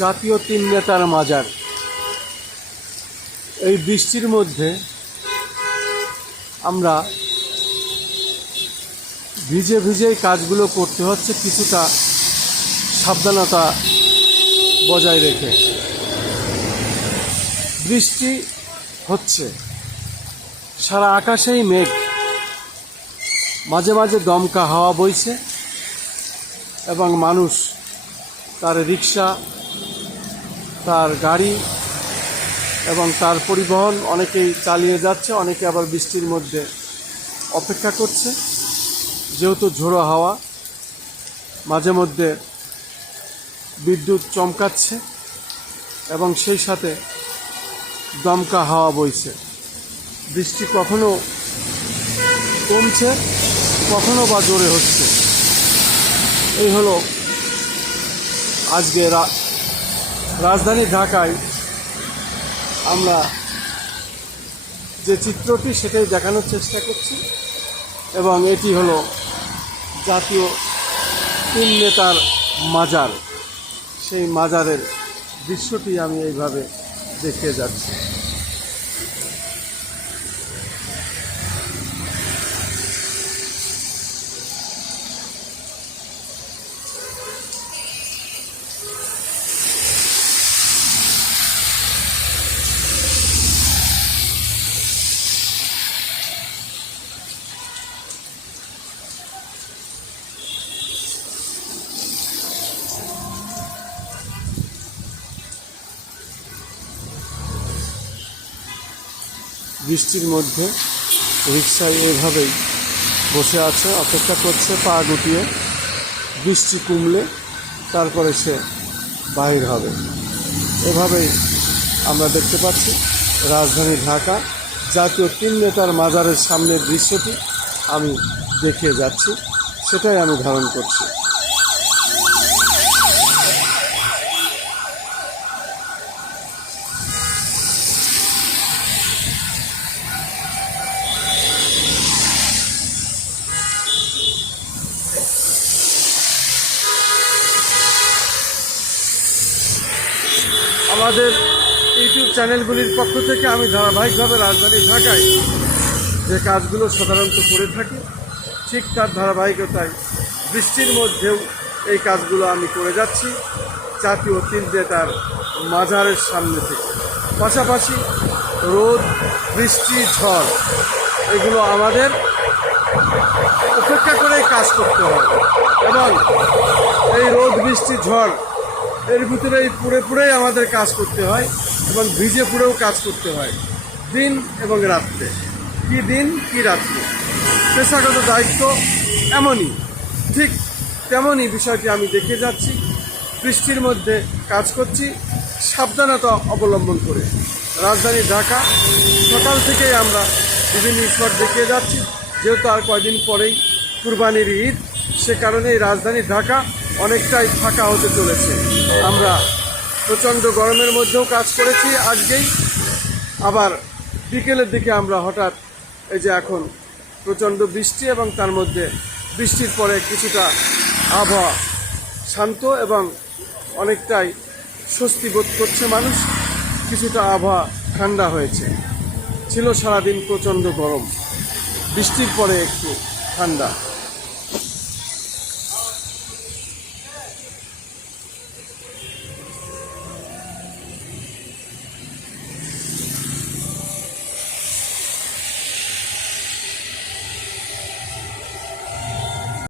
জাতীয় তিন নেতার মাজার। এই বৃষ্টির মধ্যে আমরা ভিজে ভিজেই কাজগুলো করতে হচ্ছে, কিছুটা সাবধানতা বজায় রেখে। বৃষ্টি হচ্ছে, সারা আকাশেই মেঘ, মাঝে মাঝে দমকা হাওয়া বইছে এবং মানুষ তার রিক্সা, তার গাড়ি এবং তার পরিবহন অনেকেই চালিয়ে যাচ্ছে, অনেকে আবার বৃষ্টির মধ্যে অপেক্ষা করছে। যেহেতু ঝোড়ো হাওয়া, মাঝে মধ্যে বিদ্যুৎ চমকাচ্ছে এবং সেই সাথে দমকা হাওয়া বইছে। বৃষ্টি কখনো কমছে, কখনো বা জোরে হচ্ছে। এই হলো আজকে রাজধানী ঢাকায় আমরা যে চিত্রটি সেটাই দেখানোর চেষ্টা করছি এবং এটি হলো জাতীয় তিন নেতার মাজার। সেই মাজারের দৃশ্যটি আমি এইভাবে দেখিয়ে যাচ্ছি। বৃষ্টির মধ্যে রিক্সায় এভাবেই বসে আছে, অপেক্ষা করছে পা গুটিয়ে। বৃষ্টি কমলে তারপরে সে বাহির হবে। এভাবেই আমরা দেখতে পাচ্ছি রাজধানী ঢাকা জাতীয় তিন নেতার মাজারের সামনের দৃশ্যটি আমি দেখিয়ে যাচ্ছি, সেটাই আমি ধারণ করছি। আমাদের ইউটিউব চ্যানেলগুলির পক্ষ থেকে আমি ধারাবাহিকভাবে রাজধানী ঢাকায় যে কাজগুলো সাধারণত করে থাকি, ঠিক তার ধারাবাহিকতায় বৃষ্টির মধ্যেও এই কাজগুলো আমি করে যাচ্ছি জাতীয় তিন নেতার মাজারের সামনে থেকে। পাশাপাশি রোদ, বৃষ্টি, ঝড় এগুলো আমাদের উপেক্ষা করেই কাজ করতে হয় এবং এই রোদ, বৃষ্টি, ঝড় এর ভিতরেই পুড়ে আমাদের কাজ করতে হয় এবং ভিজে পুড়েও কাজ করতে হয়, দিন এবং রাত্রে। কি দিন কি রাত্রে, পেশাগত দায়িত্ব এমনই, ঠিক তেমনই বিষয়টি আমি দেখে যাচ্ছি। বৃষ্টির মধ্যে কাজ করছি সাবধানতা অবলম্বন করে। রাজধানী ঢাকা সকাল থেকেই আমরা বিভিন্ন স্পট দেখিয়ে যাচ্ছি, যেহেতু আর কয়দিন পরেই কুরবানির ঈদ, সে কারণে রাজধানী ঢাকা অনেকটাই ফাঁকা হতে চলেছে। আমরা প্রচণ্ড গরমের মধ্যেও কাজ করেছি আজকেই, আবার বিকেলের দিকে আমরা হঠাৎ এই যে এখন প্রচণ্ড বৃষ্টি এবং তার মধ্যে বৃষ্টির পরে কিছুটা আবহাওয়া শান্ত এবং অনেকটাই স্বস্তি বোধ করছে মানুষ, কিছুটা আবহাওয়া ঠান্ডা হয়েছে। ছিল সারাদিন প্রচণ্ড গরম, বৃষ্টির পরে একটু ঠান্ডা।